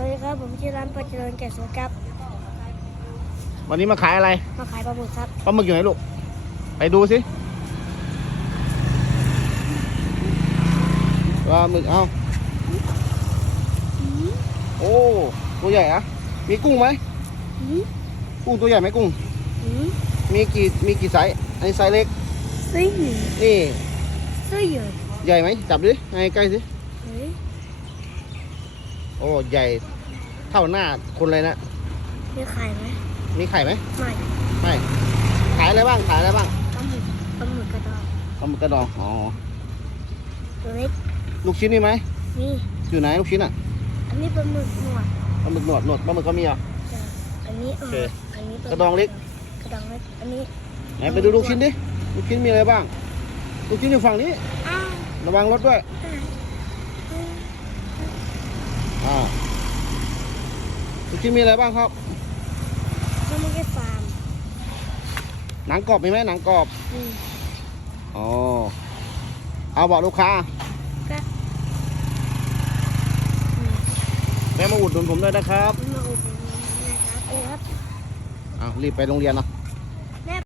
วัสดีครับผมชื่อร้านปัจเจริญแก่สวนครับ วันนี้มาขายอะไร มาขายปลาหมึกครับ ปลาหมึกอยู่ไหนลูก ไปดูสิปลาหมึกเอาโอ้ ตัวใหญ่อะมีกุ้งไหมอืมกุ้งตัวใหญ่ไหมกุ้งอืมมีกี่ มีกี่ไซส์อันนี้ไซส์เล็กซี่นี่ซี่อยู่ใหญ่ไหม จับดิให้ใกล้สิเฮ้ย โอ้ใหญ่เท่าหน้าคนเลยนะมีไข่ไหมมีไข่ไหมไม่ไม่ขายอะไรบ้างขายอะไรบ้างปลาหมึกปลาหมึกกระดองปลาหมึกกระดองอ๋อตัวเล็กลูกชิ้นมีไหมนี่อยู่ไหนลูกชิ้นอะอันนี้ปลาหมึกหนวดปลาหมึกหนวดหนวดปลาหมึกก็มีอะจ้ะอันนี้เอโอเคออันนี้ปากระดองเล็กกระดองเล็กอันนี้ไหนไปดูลูกชิ้นดิลูกชิ้นมีอะไรบ้างลูกชิ้นอยู่ฝั่งนี้อ้าวระวังรถด้วย อ่า ลูกชิ้นมีอะไรบ้างครับมันไม่ใช่ฟาร์มหนังกรอบมีไหมหนังกรอบนี่อ๋อเอาบอกลูกค้าก็อืมแวะมาอุดหนุนผมด้วยนะครับ มาอุดหนุนนะครับเออครับเอารีบไปโรงเรียนเนาะ